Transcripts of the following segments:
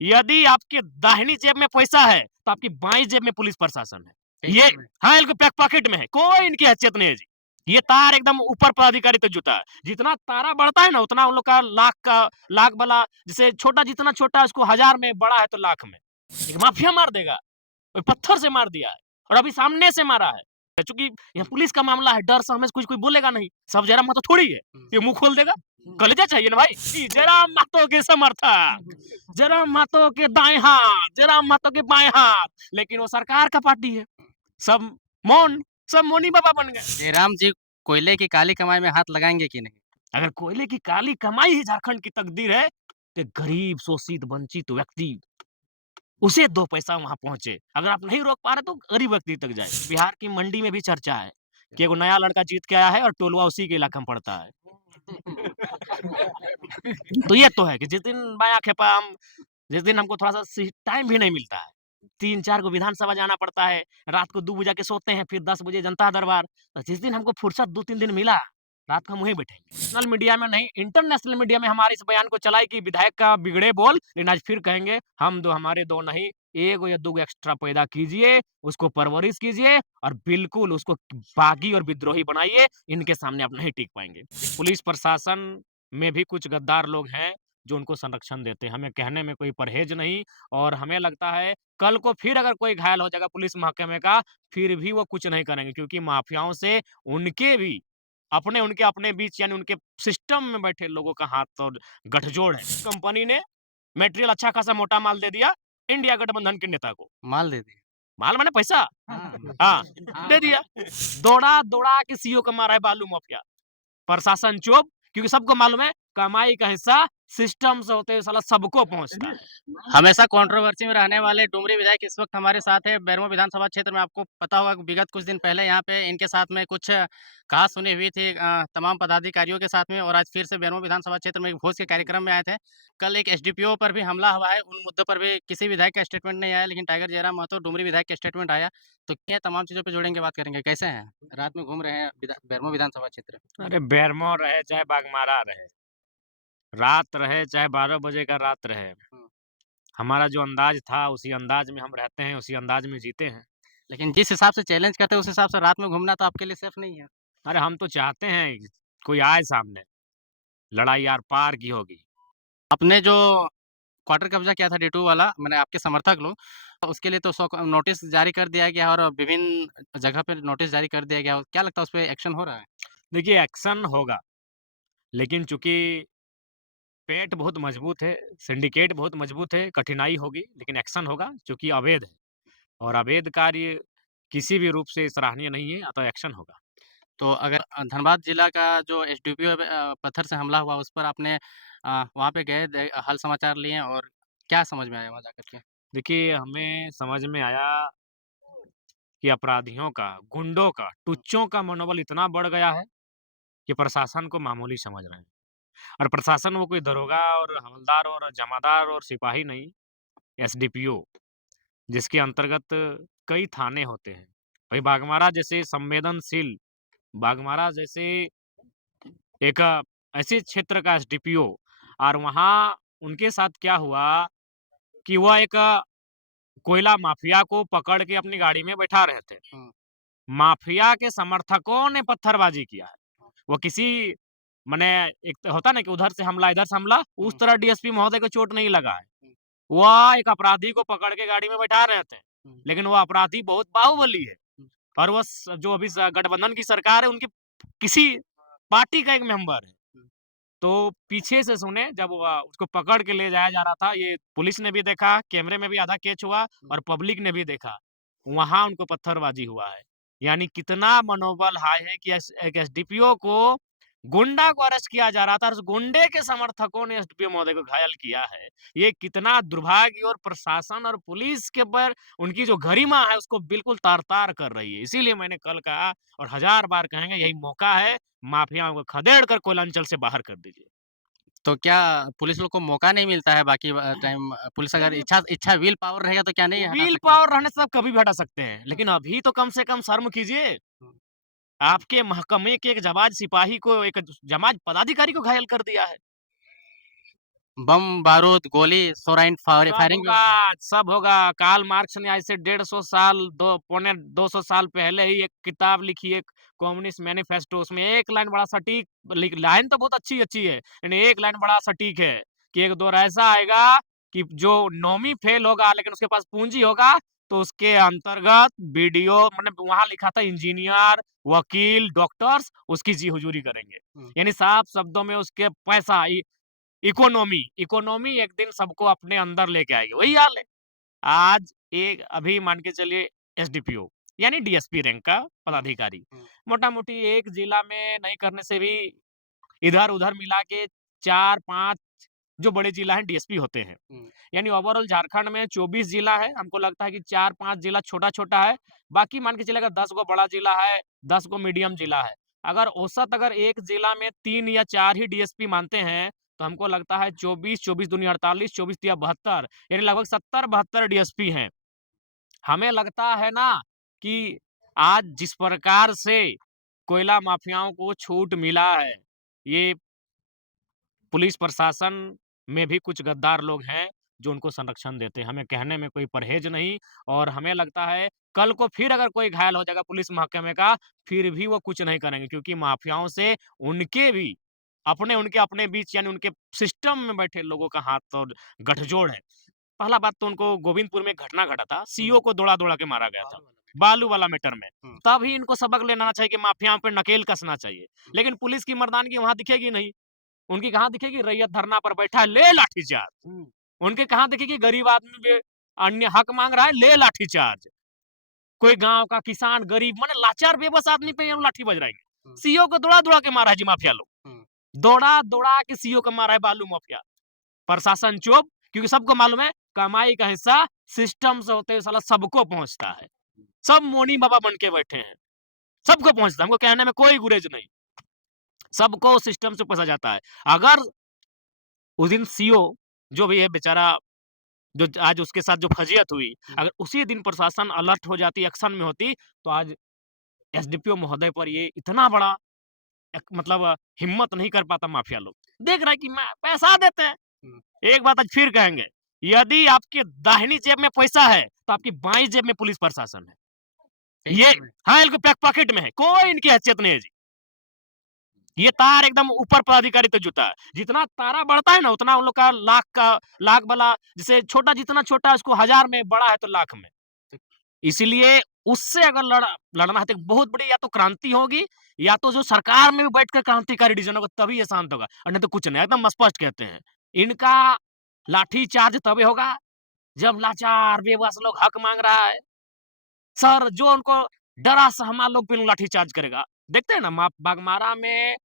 यदि आपके दाहिनी जेब में पैसा है तो आपकी बाईं जेब में पुलिस प्रशासन है। ये सही में? हाँ, इनके बैक पॉकेट में है, कोई इनकी हैसियत नहीं है जी। ये तार एकदम ऊपर पदाधिकारी तक जुटा है। जितना तारा बढ़ता है ना उतना उन लोग का लाख वाला, जैसे छोटा जितना छोटा है उसको 1000 में, बड़ा है तो लाख में। एक माफिया मार देगा, कोई पत्थर से मार दिया है और अभी सामने से मारा है। चूंकि यह पुलिस का मामला है, डर से हमें कुछ कोई बोलेगा नहीं, सब जयराम महतो थोड़ी है, ये मुंह खोल देगा। कलेजा चाहिए ना भाई कि जयराम महतो के समर्थक, जयराम महतो के दाएं हाथ, जयराम महतो के बाएं हाथ, लेकिन वो सरकार का पार्टी है, सब मौन, सब मौनी बाबा बन गए। जयराम जी कोयले की काली कमाई में हाथ लगाएँगे कि नहीं? अगर कोयले की काली कमाई ही झारखंड की तकदीर है तो गरीब शोषित वंचित व्यक्ति उसे 2 पैसा वहाँ पहुँचे। अगर आप नहीं रोक पा रहे तो गरीब व्यक्ति तक जाए। बिहार की मंडी में भी चर्चा है कि एगो नया लड़का जीत के आया है और टोलवा उसी के इलाका में पड़ता है। तो ये तो है कि जिस दिन बाया खेपा हम जिस दिन हमको थोड़ा-सा टाइम भी नहीं मिलता है, 3-4 को विधानसभा जाना पड़ता है, रात को 2 बजे जाके सोते हैं, फिर 10 बजे जनता दरबार। तो जिस दिन हमको फुर्सत 2-3 दिन मिला, रात को हम वहीं बैठेंगे। नेशनल मीडिया में नहीं, इंटरनेशनल मीडिया में हमारे इस बयान को चलाए कि विधायक का बिगड़े बोल, लेकिन आज फिर कहेंगे हम 2 हमारे 2 नहीं, 1 या 2 एक्स्ट्रा पैदा कीजिए, उसको परवरिश कीजिए और बिल्कुल उसको बागी और विद्रोही बनाइए, इनके सामने आप नहीं टिक पाएँगे। पुलिस प्रशासन में भी कुछ गद्दार लोग हैं जो उनको संरक्षण देते हैं। हमें कहने में कोई परहेज नहीं और हमें लगता है कल को फिर अगर कोई घायल हो जाएगा पुलिस महकमे का, फिर भी वो कुछ नहीं करेंगे क्योंकि माफियाओं से उनके भी उनके अपने बीच यानी उनके सिस्टम में बैठे लोगों का हाथ और गठजोड़ है। कंपनी ने मटेरियल अच्छा खासा मोटा माल दे दिया इंडिया गठबंधन के नेता को। माल दे दिए। माल माने पैसा। हाँ, हाँ, हाँ। दे दिया। दौड़ा-दौड़ा के सीईओ को मारा है बालू माफिया। प्रशासन चुप, क्योंकि सबको मालूम है कमाई का हिस्सा सिस्टम से होते हुए साला सबको पहुँचता है। हमेशा कंट्रोवर्सी में रहने वाले डुमरी विधायक इस वक्त हमारे साथ है बैरमो विधानसभा क्षेत्र में। आपको पता होगा कि विगत कुछ दिन पहले यहाँ पे इनके साथ में कुछ कहा-सुनी हुई थी तमाम पदाधिकारियों के साथ में, और आज फिर से बैरमो विधानसभा क्षेत्र में एक भोज के कार्यक्रम में आए थे। कल एक एसडीपीओ पर भी हमला हुआ है, उन मुद्दों पर भी किसी विधायक का स्टेटमेंट नहीं आया, लेकिन टाइगर जयराम महतो डुमरी विधायक का स्टेटमेंट आया। तो क्या तमाम चीज़ों पे जुड़ेंगे, बात करेंगे। कैसे हैं? रात में घूम रहे हैं बैरमो विधानसभा क्षेत्र। अरे बेरमो रहे चाहे बाघमारा रहे, रात रहे चाहे 12 बजे का रात रहे, हुँ। हमारा जो अंदाज था उसी अंदाज में हम रहते हैं, उसी अंदाज में जीते हैं। लेकिन जिस हिसाब से चैलेंज करते हैं, उस हिसाब से रात में घूमना तो आपके लिए सेफ नहीं है। अरे हम तो चाहते हैं कोई आए सामने, लड़ाई आर-पार की होगी। आपने जो क्वार्टर कब्ज़ा किया था D2 वाला, माने आपके समर्थक लोग, तो उसके लिए तो नोटिस जारी कर दिया गया है और विभिन्न जगह पे नोटिस जारी कर दिया गया है। क्या लगता है, उस पे एक्शन हो रहा है? देखिए एक्शन होगा, लेकिन चूँकि पेट बहुत मजबूत है, सिंडिकेट बहुत मजबूत है, कठिनाई होगी लेकिन एक्शन होगा क्योंकि अवैध है और अवैध कार्य किसी भी रूप से सराहनीय नहीं है, अतः एक्शन होगा। तो अगर धनबाद जिला का जो एसडीपीओ पत्थर से हमला हुआ, उस पर आपने वहाँ पे गए, हाल समाचार लिए और क्या समझ में आया वहाँ जाकर के? देखिए हमें समझ में आया कि अपराधियों का, गुंडों का, टुच्चों का मनोबल इतना बढ़ गया है कि प्रशासन को मामूली समझ रहे हैं और प्रशासन वो कोई दरोगा और हवलदार और जमादार और सिपाही नहीं, एसडीपीओ जिसके अंतर्गत कई थाने होते हैं। भाई बाघमारा जैसे संवेदनशील, बाघमारा जैसे एक ऐसे क्षेत्र का एसडीपीओ और वहाँ उनके साथ क्या हुआ कि वह एक कोयला माफिया को पकड़ के अपनी गाड़ी में बैठा रहे थे। हुँ, माफिया के समर्थकों ने पत्थरबाजी किया है। वो किसी माने एक तो होता है ना कि उधर से हमला, इधर से हमला, उस हुँ, तरह डीएसपी महोदय को चोट नहीं लगा है। हुँ, वह एक अपराधी को पकड़ के गाड़ी में बैठा रहे थे, हुँ, लेकिन वो अपराधी बहुत बाहुबली है हुँ, और वो जो अभी गठबंधन की सरकार है उनकी किसी पार्टी का एक मेंबर है। हुँ, तो पीछे से सुने जब वो उसको पकड़ के ले जाया जा रहा था, ये पुलिस ने भी देखा, कैमरे में भी आधा कैच हुआ हुँ। और पब्लिक ने भी देखा। वहाँ उनको पत्थरबाजी हुआ है। यानी कितना मनोबल हाई है कि एक एसडीपीओ को गुंडा को अरेस्ट किया जा रहा था और उस गुंडे के समर्थकों ने एसडीपीओ महोदय को घायल किया है। ये कितना दुर्भाग्य और प्रशासन और पुलिस के ऊपर उनकी जो गरिमा है उसको बिल्कुल तार-तार कर रही है। इसीलिए मैंने कल कहा और हज़ार बार कहेंगे यही मौका है, माफियाओं को खदेड़ कर कोयलांचल से बाहर कर दीजिए। तो क्या पुलिस लोग को मौका नहीं मिलता है बाकी टाइम? पुलिस अगर इच्छा इच्छा विल पावर रहेगा तो क्या नहीं हटा व्हील सकता? पावर रहने से आप कभी भी हटा सकते हैं, हुँ, लेकिन अभी तो कम से कम शर्म कीजिए। हुँ। आपके महकमे के एक जाबाज सिपाही को, एक जाबाज पदाधिकारी को घायल कर दिया है। बम, बारूद, गोली, सोराइन सब फायरिंग भी होगा, होता है। सब होगा। कार्ल मार्क्स ने आज से 150 साल, दो पौने 200 साल पहले ही एक किताब लिखी है, कम्युनिस्ट मैनिफेस्टो। उसमें एक लाइन बड़ा सटीक लाइन तो बहुत अच्छी-अच्छी है, लेकिन एक लाइन बड़ा सटीक है कि एक दौर ऐसा आएगा कि जो नौवीं फेल होगा लेकिन उसके पास पूँजी होगा, तो उसके अंतर्गत बीडीओ मतलब वहाँ लिखा था इंजीनियर, वकील, डॉक्टर्स उसकी जी हुजूरी करेंगे। हुँ, यानी साफ शब्दों में उसके पैसा इकोनॉमी इकोनॉमी एक दिन सबको अपने अंदर लेके आएगी, वही हाल है। आज एक अभी मान के चलिए एसडीपीओ यानी डीएसपी रैंक का हुँ, पदाधिकारी, हुँ, मोटा-मोटी एक जिला में नहीं करने से भी इधर-उधर मिला के 4-5 जो बड़े जिला हैं डीएसपी होते हैं। हुँ, यानी ओवरऑल झारखंड में 24 जिला है, हमको लगता है कि 4-5 जिला छोटा-छोटा है, बाकी मान के चलिए अगर 10 गो बड़ा जिला है, 10 गो मीडियम जिला है। अगर औसत अगर एक जिला में 3 या 4 ही डीएसपी मानते हैं, तो हमको लगता है 24, 24 दूनी 48, 24 तिया 72 यानी लगभग 70-72 डीएसपी हैं। हमें लगता है ना कि आज जिस प्रकार से कोयला माफियाओं को छूट मिला है, ये पुलिस प्रशासन में भी कुछ गद्दार लोग हैं जो उनको संरक्षण देते हैं। हमें कहने में कोई परहेज नहीं और हमें लगता है कल को फिर अगर कोई घायल हो जाएगा पुलिस महकमे का, फिर भी वो कुछ नहीं करेंगे क्योंकि माफियाओं से उनके भी उनके अपने बीच यानी उनके सिस्टम में बैठे लोगों का हाथ और गठजोड़ है। पहला बात तो उनको गोविंदपुर में एक घटना घटा था, सीओ हुँ, को दौड़ा-दौड़ा के मारा गया था, बालू वाला मीटर। बालू वाला मैटर में। हुँ, तभी इनको सबक लेना चाहिए कि माफियाओं पे नकेल कसना चाहिए। हुँ, लेकिन पुलिस की मर्दानगी वहाँ दिखेगी नहीं। उनकी कहाँ दिखेगी रैयत धरना पर बैठा है, ले लाठीचार्ज। हुँ, उनके कहाँ दिखेगी गरीब आदमी बे अन्य हक माँग रहा है, ले लाठीचार्ज। कोई गाँव का किसान गरीब माने लाचार बेबस आदमी पे ये लाठी बजराएँगे। हुँ, सीओ को दौड़ा-दौड़ा के मारा है जी माफिया लोग। हुँ, दौड़ा-दौड़ा के सीओ को मारा है बालू माफिया। प्रशासन चुप क्योंकि सबको मालूम है कमाई का हिस्सा सिस्टम से होते हुए साला सबको पहुँचता है। सब मोनी बाबा बन के बैठे हैं। सबको पहुँचता है, हमको कहने में कोई गुरेज नहीं। सबको सिस्टम से पोसा जाता है। अगर उस दिन सीओ जो भी है बेचारा जो आज उसके साथ जो फजीयत हुई, हुँ, अगर उसी दिन प्रशासन अलर्ट हो जाती, एक्शन में होती, तो आज एसडीपीओ महोदय पर ये इतना बड़ा एक मतलब हिम्मत नहीं कर पाता माफिया लोग। देख रहा है कि मैं पैसा देते हैं। हुँ, एक बात आज फिर कहेंगे, यदि आपकी दाहिनी जेब में पैसा है, तो आपकी बाईं जेब में पुलिस प्रशासन है। सही ये में। हाँ, इनके पॉकेट में है, कोई इनकी हैसियत नहीं है जी। ये तार एकदम ऊपर पदाधिकारी तक जुटा है। जितना तारा बढ़ता है ना, उतना उन लोग का लाख वाला जैसे छोटा जितना छोटा है उसको 1000 में, बड़ा है तो लाख में। इसीलिए उससे अगर लड़ना है तो एक बहुत बड़ी या तो क्रांति होगी या तो जो सरकार में भी बैठकर क्रांतिकारी डिसीजन होगा तभी ये शांत होगा और नहीं तो कुछ नहीं एकदम स्पष्ट कहते हैं इनका लाठी चार्ज तभी होगा जब लाचार बेबस लोग हक मांग रहा है सर जो उनको डरा सहमा लोग पे लाठी चार्ज करेगा देखते हैं ना बागमारा में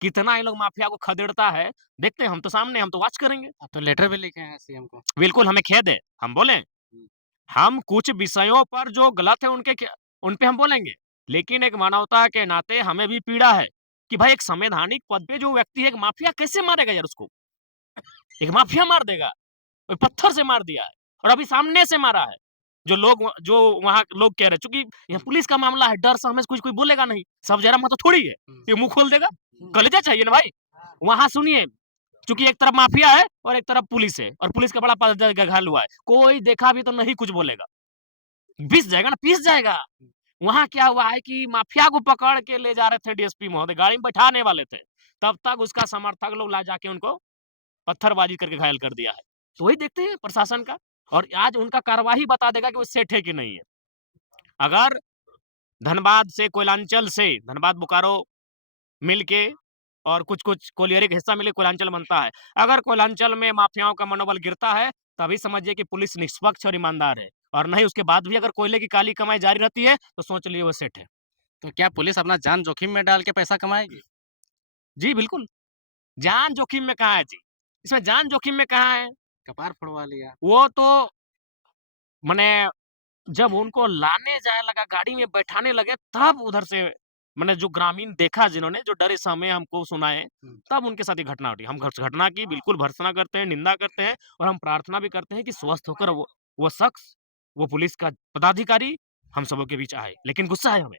कितना ये लोग माफिया को खदेड़ता है देखते हैं हम तो सामने हम तो वॉच करेंगे आप तो लेटर भी लिखे हैं सीएम को। बिल्कुल हमें खेद है हम बोले हुँ, हम कुछ विषयों पर जो गलत है उन पे हम बोलेंगे। लेकिन एक मानवता के नाते हमें भी पीड़ा है कि भाई एक संवैधानिक पद पे जो व्यक्ति है एक माफिया कैसे मारेगा यार उसको? एक माफिया मार देगा। कोई पत्थर से मार दिया है और अभी सामने से मारा है। जो वहाँ लोग कह रहे हैं चूँकि यहाँ हुँ, पुलिस का मामला है, डर से हमें कुछ कोई बोलेगा नहीं। सब जहरा तो थोड़ी है। हुँ, ये मुँह खोल देगा? हुँ, कलेजा चाहिए ना भाई। वहाँ सुनिए चूँकि एक तरफ माफिया है और एक तरफ पुलिस है और पुलिस का बड़ा घायल हुआ है। कोई देखा भी तो नहीं कुछ बोलेगा। पिस जाएगा ना, पिस जाएगा। हुँ, वहाँ क्या हुआ है कि माफिया को पकड़ के ले जा रहे थे डीएसपी महोदय, गाड़ी में बैठाने वाले थे। तब तक उसका समर्थक लोग ला जाके उनको पत्थरबाजी करके घायल कर दिया है। तो वही देखते हैं प्रशासन का और आज उनका कार्रवाई बता देगा कि वो सेठ है कि नहीं है। अगर धनबाद बोकारो मिल के और कुछ-कुछ कोलियरी का हिस्सा मिले कोयलांचल बनता है। अगर कोयलांचल में माफियाओं का मनोबल गिरता है, तभी समझिए कि पुलिस निष्पक्ष और ईमानदार है और नहीं उसके बाद भी अगर कोयले की काली कमाई जारी रहती है, तो सोच लिए वो सेठ है। तो क्या पुलिस अपना जान जोखिम में डाल के पैसा कमाएगी? जी, बिल्कुल। जान जोखिम में कहाँ है जी? इसमें जान जोखिम में कहाँ है? कपार फोड़वा लिया। वो तो मने जब उनको लाने जाए लगा, गाड़ी में बैठाने लगे, तब उधर से मने जो ग्रामीण देखा जिन्होंने, जो डरे सहमे हमको सुनाए, हुँ, तब उनके साथ ये घटना घटी। हम घस घटना की बिल्कुल भर्त्सना करते हैं, निंदा करते हैं और हम प्रार्थना भी करते हैं कि स्वस्थ होकर वो शख्स, वो पुलिस का पदाधिकारी हम सबों के बीच आए। लेकिन गुस्सा है हमें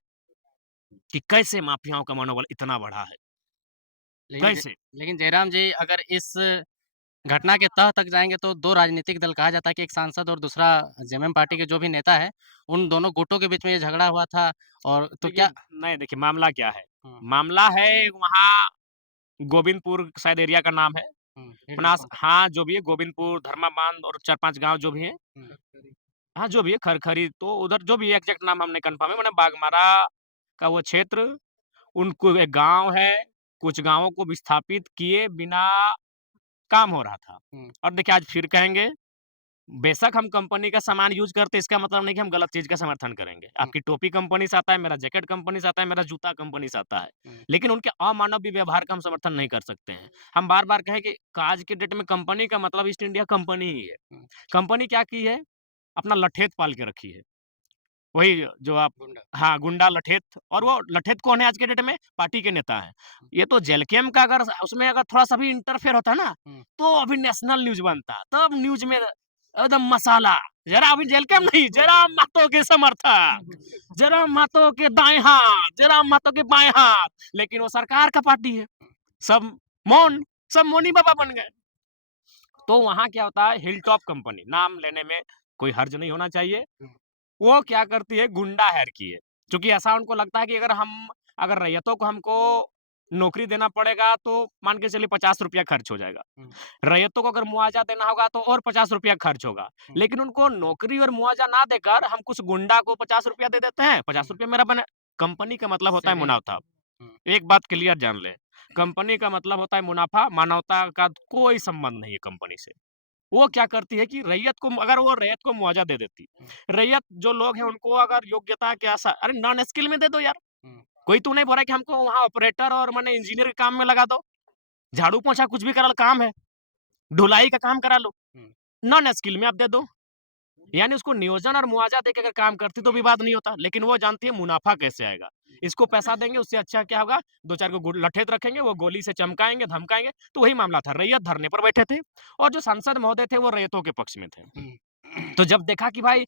कि कैसे माफियाओं का मनोबल इतना बढ़ा है, लेकिन ज कैसे? लेकिन जयराम जी अगर इस घटना के तह तक जाएँगे तो 2 राजनीतिक दल कहा जाता है कि एक सांसद और दूसरा जेएमएम पार्टी के जो भी नेता है, उन दोनों गुटों के बीच में ये झगड़ा हुआ था और तो देखिए, क्या नहीं देखिए मामला क्या है? हुँ, मामला है वहाँ गोविंदपुर शायद एरिया का नाम है। हुँ, मनास हाँ, जो भी है गोविंदपुर, धर्माबाद और 4-5 गाँव जो भी हैं। हुँ, हाँ, जो भी है खरखरी तो उधर जो भी है एग्ज़ैक्ट नाम हम नहीं कन्फर्म है माने बाघमारा का वो क्षेत्र, उनको एक गाँव है, कुछ गाँवों को विस्थापित किए बिना काम हो रहा था। हुँ, और देखिए आज फिर कहेंगे, बेशक हम कंपनी का सामान यूज़ करते हैं इसका मतलब नहीं कि हम गलत चीज़ का समर्थन करेंगे। हुँ, आपकी टोपी कंपनी से आता है, मेरा जैकेट कंपनी से आता है, मेरा जूता कंपनी से आता है। हुँ, लेकिन उनके अमानवीय व्यवहार का हम समर्थन नहीं कर सकते हैं। हम बार-बार कहें कि आज के डेट में कंपनी का मतलब ईस्ट इंडिया कंपनी ही है। हुँ, कंपनी क्या की है? अपना लठेत पाल के रखी है। वही जो आप गुंडा। हाँ, गुंडा लठेत और वो लठेत कौन है आज के डेट में? पार्टी के नेता हैं। ये तो जेलकेम का अगर उसमें अगर थोड़ा-सा भी इंटरफेयर होता ना, हुँ, तो अभी नेशनल न्यूज़ बनता। तब न्यूज़ में एकदम मसाला। ज़रा अभी जेलकेम नहीं, ज़रा महतो के समर्थक, ज़रा महतो के दाएँ हाथ, ज़रा महतो के बाएँ हाथ। लेकिन वो सरकार का पार्टी है। सब मौन, सब मौनी बाबा बन गए। तो वहाँ क्या होता है हिलटॉप कंपनी, नाम लेने में कोई हर्ज नहीं होना चाहिए। हुँ, वो क्या करती है गुंडा हायर की है। क्योंकि ऐसा उनको लगता है कि अगर रैयतों को हमको नौकरी देना पड़ेगा तो मान के चलिए ₹50 खर्च हो जाएगा। हुँ, रैयतों को अगर मुआवज़ा देना होगा तो और ₹50 खर्च होगा। हुँ, लेकिन उनको नौकरी और मुआवज़ा ना देकर हम कुछ गुंडा को ₹50 दे देते हैं, हुँ, ₹50 मेरा बना कंपनी का मतलब होता है सेविंग मुनाफ़ा। हुँ, एक बात क्लियर जान लें, कंपनी का मतलब होता है मुनाफ़ा, मानवता का कोई संबंध नहीं है कंपनी से। वो क्या करती है कि रैयत को अगर वो रैयत को मुआवज़ा दे देती, हुँ, रैयत जो लोग हैं उनको अगर योग्यता के आसा अरे नॉन स्किल में दे दो यार। हुँ, कोई तो नहीं बोल रहा है कि हमको वहाँ ऑपरेटर और माने इंजीनियर के काम में लगा दो। झाड़ू-पोंछा कुछ भी करल काम है, ढुलाई का काम करा लो, हुँ, नॉन स्किल में आप दे दो। यानी उसको नियोजन और मुआवज़ा देके अगर काम करती तो विवाद नहीं होता, लेकिन वो जानती है मुनाफ़ा कैसे आएगा। इसको पैसा देंगे उससे अच्छा क्या होगा 2-4 को लठेत रखेंगे, वो गोली से चमकाएँगे, धमकाएँगे, तो वही मामला था। रैयत धरने पर बैठे थे और जो सांसद महोदय थे वो रैयतों के पक्ष में थे। हुँ, तो जब देखा कि भाई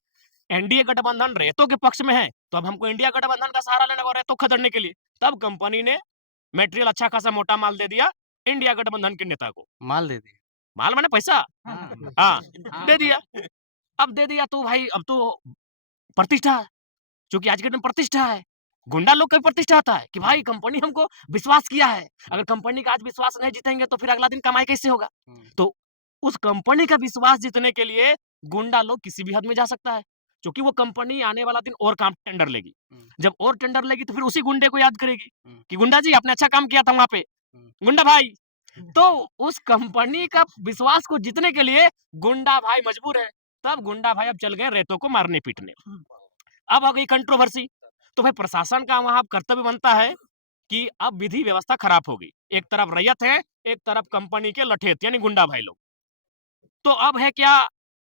एनडीए गठबंधन रैयतों के पक्ष में है, तो अब हमको इंडिया गठबंधन का सहारा लेना होगा रैयतों को खदेड़ने के लिए। तब कंपनी ने मटेरियल अच्छा खासा मोटा माल दे दिया इंडिया गठबंधन के नेता को। माल दे दिए। माल माने पैसा। हाँ, हाँ, हाँ, दे दिया। अब दे दिया तो भाई अब तो प्रतिष्ठा चूँकि आज के टाइम प्रतिष्ठा है। गुंडा लोग का भी प्रतिष्ठा होता है कि भाई कंपनी हमको विश्वास किया है। अगर कंपनी का आज विश्वास नहीं जीतेंगे तो फिर अगला दिन कमाई कैसे होगा? हुँ, तो उस कंपनी का विश्वास जीतने के लिए गुंडा लोग किसी भी हद में जा सकता है। क्योंकि वो कंपनी आने वाला दिन और काम टेंडर लेगी। हुँ, जब और टेंडर लेगी तो फिर उसी गुंडे को याद करेगी हुँ, कि गुंडा जी आपने अच्छा काम किया था वहाँ पे। हुँ, गुंडा भाई तो उस कंपनी का विश्वास को जीतने के लिए गुंडा भाई मजबूर है। तब गुंडा भाई अब चल गए रेतों को मारने-पीटने। अब आ गई कंट्रोवर्सी। तो भाई प्रशासन का वहाँ अब कर्तव्य बनता है कि अब विधि व्यवस्था खराब होगी। एक तरफ रैयत है, एक तरफ कंपनी के लठेत यानी गुंडा भाई लोग। तो अब है क्या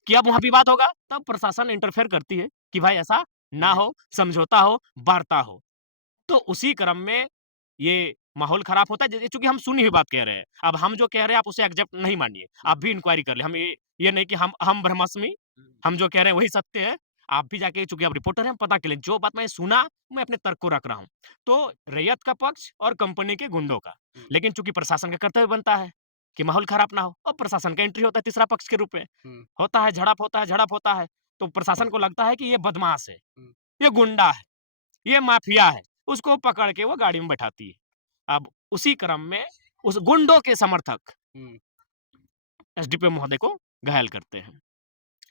कि अब वहाँ विवाद होगा, तब प्रशासन इंटरफेयर करती है कि भाई ऐसा ना नहीं, हो, समझौता हो, वार्ता हो। तो उसी क्रम में ये माहौल खराब होता है जैसे चूँकि हम सुनी हुई बात कह रहे हैं। अब हम जो कह रहे हैं आप उसे एक्सेप्ट नहीं मानिए। आप भी इंक्वायरी कर लें। हम ये नहीं कि हम ब्रह्मास्मि, हम जो कह रहे हैं वही सत्य है। आप भी जाके चूँकि आप रिपोर्टर हैं पता कर लें। जो बात मैंने सुना मैं अपने तर्क को रख रहा हूँ। तो रैयत का पक्ष और कंपनी के गुंडों का। हुँ, लेकिन चूँकि प्रशासन का कर्तव्य बनता है कि माहौल खराब ना हो और प्रशासन का एंट्री होता है तीसरा पक्ष के रूप में। हुँ, होता है, झड़प होता है। तो प्रशासन को लगता है कि ये बदमाश है, हुँ, ये गुंडा है, ये माफिया है। उसको पकड़ के वो गाड़ी में बैठाती है। अब उसी क्रम में उस गुंडों के समर्थक हुँ, एसडीपीओ महोदय को घायल करते हैं।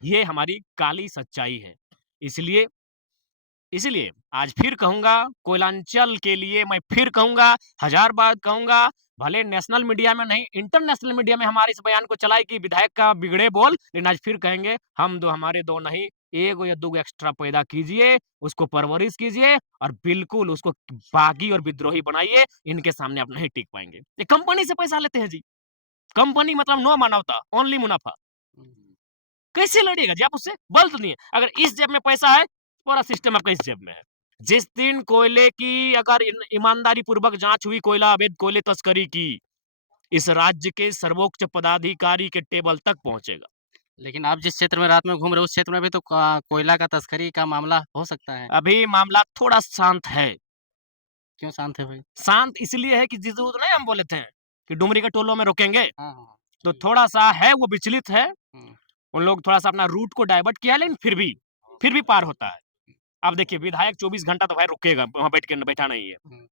ये हमारी काली सच्चाई है। इसलिए इसीलिए आज फिर कहूँगा कोयलांचल के लिए मैं फिर कहूँगा, हज़ार बार कहूँगा, भले नेशनल मीडिया में नहीं, इंटरनेशनल मीडिया में हमारे इस बयान को चलाए कि विधायक का बिगड़े बोल, लेकिन आज फिर कहेंगे हम दो हमारे दो नहीं, 1 या 2 एक्स्ट्रा पैदा कीजिए, उसको परवरिश कीजिए और बिल्कुल उसको बागी और विद्रोही बनाइए, इनके सामने आप नहीं टिक पाएँगे। ये कंपनी से पैसा लेते हैं जी। कंपनी मतलब नो मानवता, ओनली मुनाफ़ा। हुँ, कैसे लड़िएगा जी आप उससे? बल तो नहीं है। अगर इस जेब में पैसा है, पूरा सिस्टम आपका इस जेब में है। जिस दिन कोयले की अगर ईमानदारी पूर्वक जाँच हुई कोयला अवैध कोयले तस्करी की, इस राज्य के सर्वोच्च पदाधिकारी के टेबल तक पहुँचेगा। लेकिन आप जिस क्षेत्र में रात में घूम रहे हो, उस क्षेत्र में भी तो कोयला का तस्करी का मामला हो सकता है। अभी मामला थोड़ा शांत है। क्यों शांत है भाई? शांत इसलिए है कि जिस नहीं हम बोले थे कि डुमरी के टोलों में रोकेंगे। हाँ, हाँ, तो थोड़ा-सा है वो विचलित है। हुँ, उन लोग थोड़ा-सा अपना रूट को डाइवर्ट किया लेकिन फिर भी पार होता है। अब देखिए विधायक 24 घंटा तो भाई रुकेगा, वहाँ बैठा नहीं है। हुँ,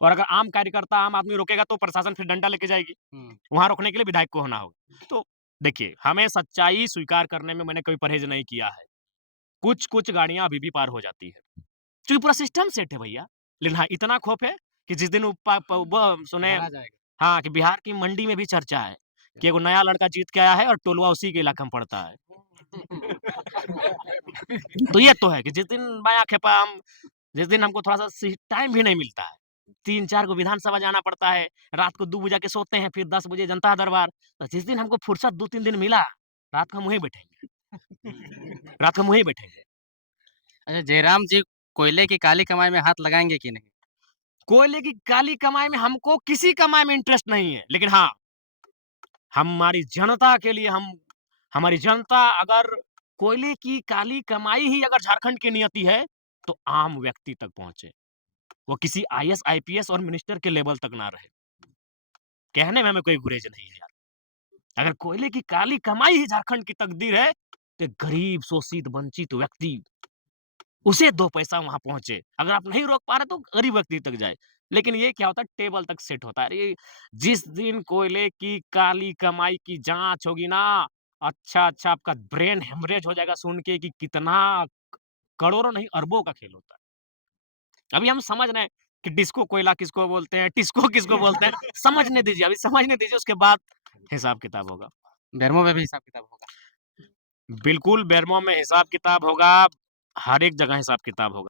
और अगर आम कार्यकर्ता, आम आदमी रोकेगा तो प्रशासन फिर डंडा लेके जाएगी। हुँ, वहाँ रोकने के लिए विधायक को होना होगा। तो देखिए, हमें सच्चाई स्वीकार करने में मैंने कभी परहेज़ नहीं किया है। कुछ-कुछ गाड़ियाँ अभी भी पार हो जाती है। क्योंकि पूरा सिस्टम सेट है भैया। लेकिन हाँ, इतना खौफ है कि जिस दिन वो प प वो सुने भरा जाएगा। हाँ, कि बिहार की मंडी में भी चर्चा है कि एगो नया लड़का जीत के आया है और टोलवा उसी के इलाका में पड़ता है। तो ये तो है कि जिस दिन हमको थोड़ा-सा टाइम भी नहीं मिलता है। 3-4 को विधानसभा जाना पड़ता है, रात को 2 बजे जाके सोते हैं, फिर 10 बजे जनता दरबार। तो जिस दिन हमको फुर्सत 2-3 दिन मिला, रात को हम वहीं बैठेंगे। रात को हम वहीं बैठेंगे। अच्छा, जयराम जी कोयले की काली कमाई में हाथ लगाएँगे कि नहीं? कोयले की काली कमाई में हमको किसी कमाई में इंटरेस्ट नहीं है। लेकिन हाँ, हमारी जनता के लिए हमारी जनता अगर कोयले की काली कमाई ही अगर झारखंड की नियति है, तो आम व्यक्ति तक पहुँचे। वो किसी आईएएस, आईपीएस और मिनिस्टर के लेवल तक ना रहे। कहने में हमें कोई गुरेज नहीं है यार। अगर कोयले की काली कमाई ही झारखंड की तकदीर है, तो गरीब, शोषित, वंचित व्यक्ति उसे 2 पैसा वहाँ पहुँचे। अगर आप नहीं रोक पा रहे तो गरीब व्यक्ति तक जाए। लेकिन ये क्या होता है टेबल तक सेट होता है। अरे! जिस दिन कोयले की काली कमाई की जाँच होगी ना, अच्छा आपका ब्रेन हेमरेज हो जाएगा सुन के कि कितना करोड़ों नहीं अरबों का खेल होता है। अभी हम समझ रहे हैं कि डिस्को कोयला किसको बोलते हैं, टिस्को किसको बोलते हैं, समझने दीजिए, अभी समझने दीजिए उसके बाद हिसाब-किताब होगा। बेरमो में भी हिसाब-किताब होगा। बिल्कुल, बेरमो में हिसाब-किताब होगा, हर एक जगह हिसाब-किताब होगा।